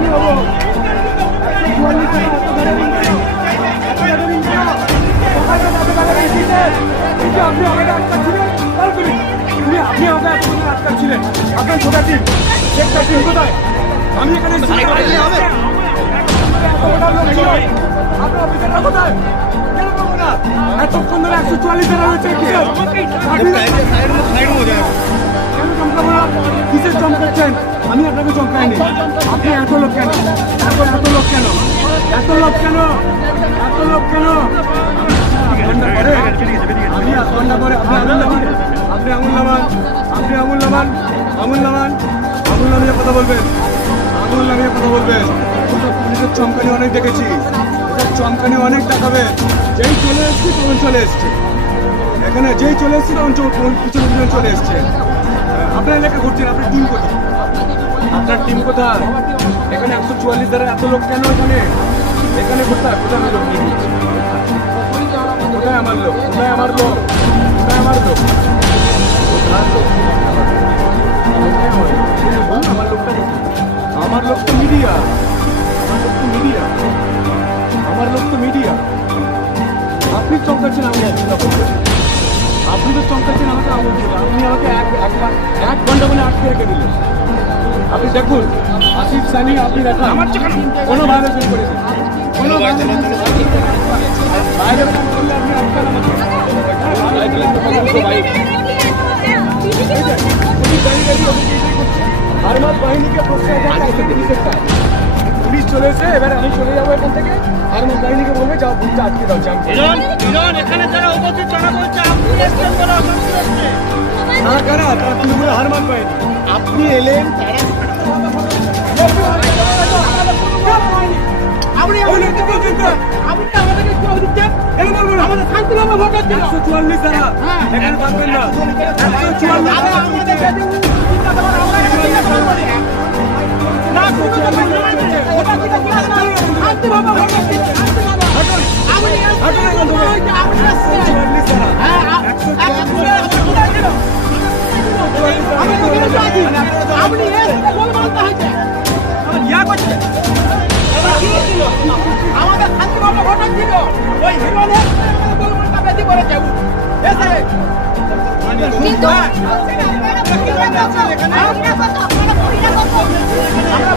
আমি হবো 144 আপনি আমাকে আটকাচ্ছিলেন, আপনি আমাকে আটকাচ্ছিলেন। আপনার ছোটা টিম একটা টিম কোথায়? আমি এখানে আপনার অফিসাররা কোথায়? এতক্ষণ ধরে 144 ধারা রয়েছে। কেন চমকাবো না? কিসের চমকাচ্ছেন? আমি আপনাকে চমকাইনি। আপনি এত লোক কেন? এত লোক কেন? এত লোক কেন? এত লোক কেন? আমি আগুন নামান, আপনি আঙুল নামান, আপনি আঙুল নামান, আঙুল নামান, আঙুল নামিয়ে কথা বলবেন, আঙুল নামিয়ে কথা বলবেন। পুলিশের চমকানি অনেক দেখেছি, চমকানি অনেক দেখাবে। যেই চলে এসছি তখন চলে এসছে, এখানে যেই চলে এসছি তখন পিছনে পিছনে চলে এসছে। আপনার এলাকা ঘুরছেন, আপনার টিম কোথায়? আপনার টিম কোথায়? এখানে 144 ধারা এত লোক কেন? এখানে কোথায়? কোথায় আমি লোক নিয়ে নিচ্ছি? কোথায় আমার লোক? কোথায় আমার লোক? কোথায় আমার লোক? আমার লোক তো মিডিয়া, আমার লোক তো মিডিয়া। আপনি চমকাচ্ছেন, আমি আপনি তো চমকাচ্ছেন আমাকে আঙুল দিলেন। আপনি আমাকে 1 ঘন্টা বলে আটকে রেখে দিলেন। আপনি দেখুন, আসিফ সানি আপনি দেখান কোনো ভায়োলেশন করেছেন, কোনো বাইরে করলে আপনি আটকান আমাকে। আর্মাদ বাহিনীকে পুলিশ চলে এসে এবার আমি চলে যাবো এখান থেকে। আর্মাদ বাহিনীকে বলবে যাও, বুঝতে আটকে দাও। এখানে যারা উপস্থিত তারা বলছে আপনি এসছেন বলে অসন্তুষ্ট হচ্ছে। তারা কারা? তারা তৃণমূলের আর্মাদ বাহিনী। আপনি এলেন, আমাদের শান্তিভাবে ভোটার ছিল, ওই হিরোদের বেশি করেছে। আমরা